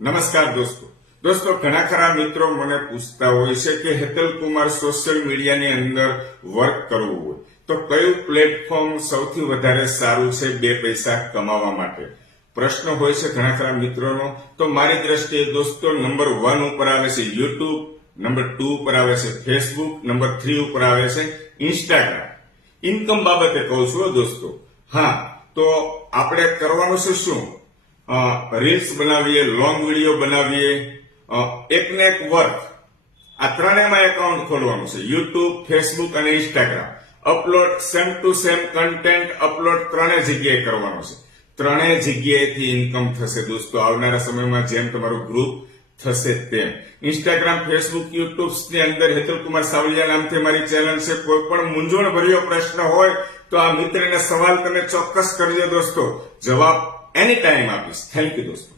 નમસ્કાર દોસ્તો ઘણા ખરા મિત્રો મને પૂછતા હોય છે કે હેતલકુમાર સોશિયલ મીડિયાની અંદર વર્ક કરવું હોય તો કયું પ્લેટફોર્મ સૌથી વધારે સારું છે બે પૈસા કમાવા માટે પ્રશ્ન હોય છે ઘણા ખરા મિત્રોનો। તો મારી દ્રષ્ટિએ દોસ્તો નંબર 1 ઉપર આવે છે યુટ્યુબ, નંબર 2 ઉપર આવે છે ફેસબુક, નંબર 3 ઉપર આવે છે ઇન્સ્ટાગ્રામ। ઇન્કમ બાબતે કહું છું દોસ્તો। હા, તો આપણે કરવાનું છે શું? રીલ્સ બનાવીએ, લોંગ વિડીયો બનાવીએ, એકને એક વર્ક, આ ત્રણેયમાં એકાઉન્ટ ખોલવાનું છે, યુટ્યુબ, ફેસબુક અને Instagram. Upload same to same content upload ત્રણેય જગ્યાએ કરવાનું છે। ત્રણેય જગ્યાએથી ઇન્કમ થશે દોસ્તો આવનારા સમયમાં જેમ તમારું ગ્રુપ થશે તેમ। ઇન્સ્ટાગ્રામ, ફેસબુક, યુટ્યુબ ની અંદર હેતલકુમાર સાવલિયા નામથી મારી ચેનલ છે। કોઈ પણ મૂંઝવણ ભર્યો પ્રશ્ન હોય તો આ મિત્રને સવાલ તમે ચોક્કસ કરજો દોસ્તો, જવાબ એની ટાઈમ આપીશ। થેન્ક યુ દોસ્તો।